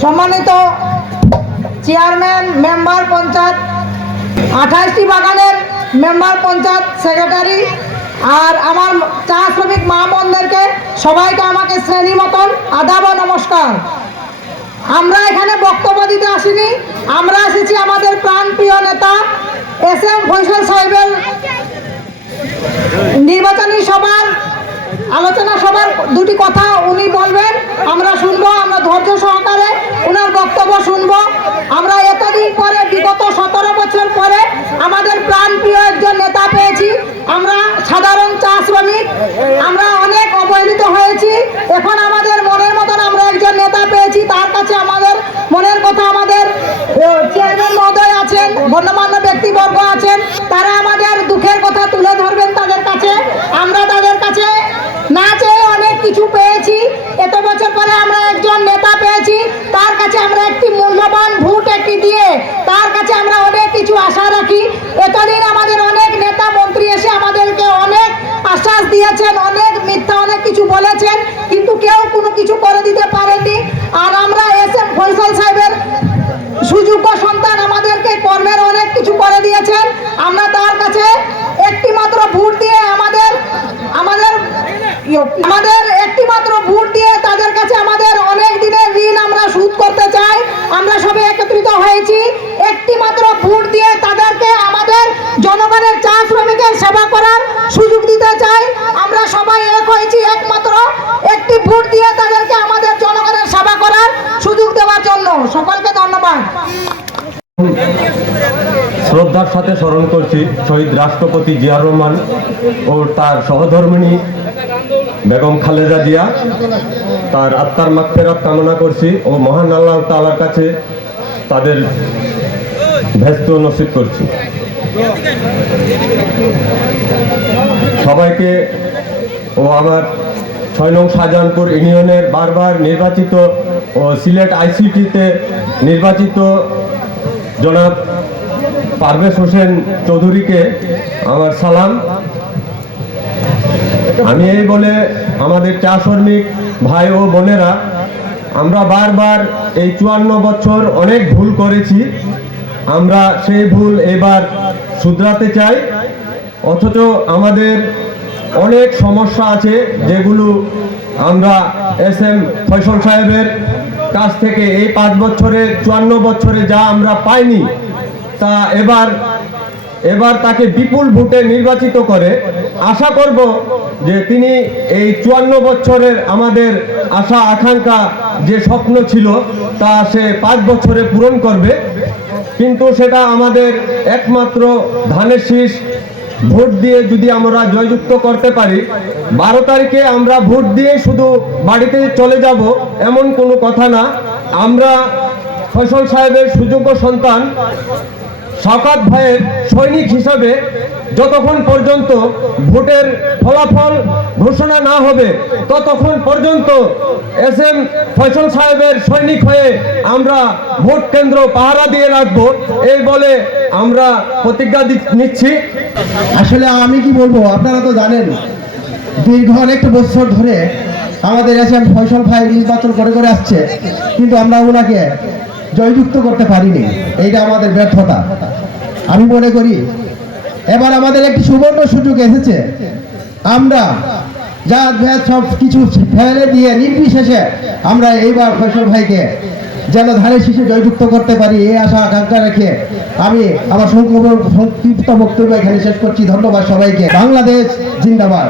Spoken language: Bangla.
সম্মানিত চেয়ারম্যান, মেম্বার পঞ্চায়েত, 28টি বাগানের মেম্বার পঞ্চায়েত সেক্রেটারি, আর আমার চা শ্রমিক মা বোনদেরকে সবাইকে আমাকে শ্রেণী মতন আদাব ও নমস্কার। আমরা এখানে বক্তব্য দিতে আসিনি, আমরা এসেছি আমাদের প্রাণপ্রিয় নেতা এস.এম. ফয়সাল সাহেবের নির্বাচনী সভার আলোচনা সভার দুটি কথা উনি বলবেন, আমরা শুনবো, আমরা ধৈর্য সহকারে ওনার বক্তব্য শুনবো। আমরা এতদিন পরে, বিগত 17 বছর পরে আমাদের প্রাণপ্রিয় একজন নেতা পেয়েছি। আমরা সাধারণ চা শ্রমিক, আমরা অনেক অবহেলিত হয়েছি, এখন আমাদের মনের মতন আমরা একজন নেতা পেয়েছি। তার কাছে আমাদের মনের কথা, আমাদের চেয়ারম্যান মহোদয় আছেন, গণ্যমান্য ব্যক্তিবর্গ আছেন, তারা আমাদের দুঃখের কথা তুলে ধরবেন তাদের কাছে। আমরা তাদের কাছে না চেয়ে অনেক কিছু পেয়েছি, এত বছর পরে আমরা একজন নেতা পেয়েছি, তার কাছে আমরা একটি মূল্যবান ভোট একটি দিয়ে তার কাছে আমরা অনেক কিছু আশা রাখি। এতদিন আমাদের অনেক নেতা মন্ত্রী এসে আমাদেরকে অনেক আশ্বাস দিয়েছেন, অনেক মিথ্যা অনেক কিছু বলেছেন, কিন্তু কেউ কোনো কিছু করে দিতে পারেনি। আর আমরা এস.এম. ফয়সাল সাহেবের সুযোগ্য সন্তান, আমাদেরকে কর্মের অনেক কিছু করে দিয়েছেন। আমরা তার কাছে একটি মাত্র ভোট দিয়ে আমাদের একটি মাত্র ভোট দিয়ে তাদের কাছে আমাদের অনেক দিনের ঋণ আমরা শোধ করতে চাই। আমরা সবাই একত্রিত হয়েছি, একটি মাত্র ভোট দিয়ে তাদেরকে আমাদের জনগণের চা শ্রমিকের সেবা করার সুযোগ দিতে চাই। আমরা সবাই এক হয়েছি একমাত্র একটি ভোট দিয়ে তাদেরকে আমাদের জনগণের সেবা করার সুযোগ দেওয়ার জন্য। সকলকে ধন্যবাদ। শ্রদ্ধার সাথে স্মরণ করছি শহীদ রাষ্ট্রপতি জিয়াউর রহমান ও তার সহধর্মিণী বেগম খালেদা জিয়া। তার আত্মার মাগফিরাত কামনা করছি ও মহান আল্লাহ তাআলার কাছে তাদের ভেস্ত নসিব করছি। সবাইকে ও আমার 6 নং শাহজাহানপুর ইউনিয়নের বারবার নির্বাচিত ও সিলেট আইসিটিতে নির্বাচিত জনাব পারভেজ হোসেন চৌধুরীকে আমার সালাম। আমি এই বলে আমাদের চা শ্রমিক ভাই ও বোনেরা, আমরা বারবার এই 54 বছর অনেক ভুল করেছি, আমরা সেই ভুল এবার শুধরাতে চাই। অথচ আমাদের অনেক সমস্যা আছে যেগুলো আমরা এস.এম. ফয়সাল সাহেবের কাছ থেকে এই 5 বছরে 54 বছরে যা আমরা পাইনি, তা এবার তাকে বিপুল ভোটে নির্বাচিত করে আশা করব যে তিনি এই 54 বছরের আমাদের আশা আকাঙ্ক্ষা যে স্বপ্ন ছিল তা সে 5 বছরে পূরণ করবে। কিন্তু সেটা আমাদের একমাত্র ধানের শীষ ভোট দিয়ে যদি আমরা জয়যুক্ত করতে পারি। 12 তারিখে আমরা ভোট দিয়ে শুধু বাড়িতে চলে যাব এমন কোনো কথা না। আমরা ফয়সাল সাহেবের সুযোগ্য সন্তান, শওকত ভাইয়ের সৈনিক হিসাবে যতক্ষণ পর্যন্ত ভোটের ফলাফল ঘোষণা না হবে ততক্ষণ পর্যন্ত এস.এম. ফয়সাল সাহেবের সৈনিক হয়ে আমরা ভোট কেন্দ্র পাহারা দিয়ে রাখবো, এই বলে আমরা প্রতিজ্ঞা নিচ্ছি। আসলে আমি কি বলবো, আপনারা তো জানেন দীর্ঘ অনেকটা বছর ধরে আমাদের এস.এম. ফয়সাল ভাই নির্বাচন করে আসছে, কিন্তু আমরা ওনাকে জয়যুক্ত করতে পারিনি। এইটা আমাদের ব্যর্থতা। আমি মনে করি এবার আমাদের একটি সুবর্ণ সুযোগ এসেছে। আমরা যা সব কিছু ফেলে দিয়ে নির্বিশেষে আমরা এইবার ফয়সাল ভাইকে যেন ধানের শীষে জয়যুক্ত করতে পারি, এই আশা আকাঙ্ক্ষা রেখে আমি আমার সংক্ষিপ্ত বক্তব্য এখানে শেষ করছি। ধন্যবাদ সবাইকে। বাংলাদেশ জিন্দাবাদ।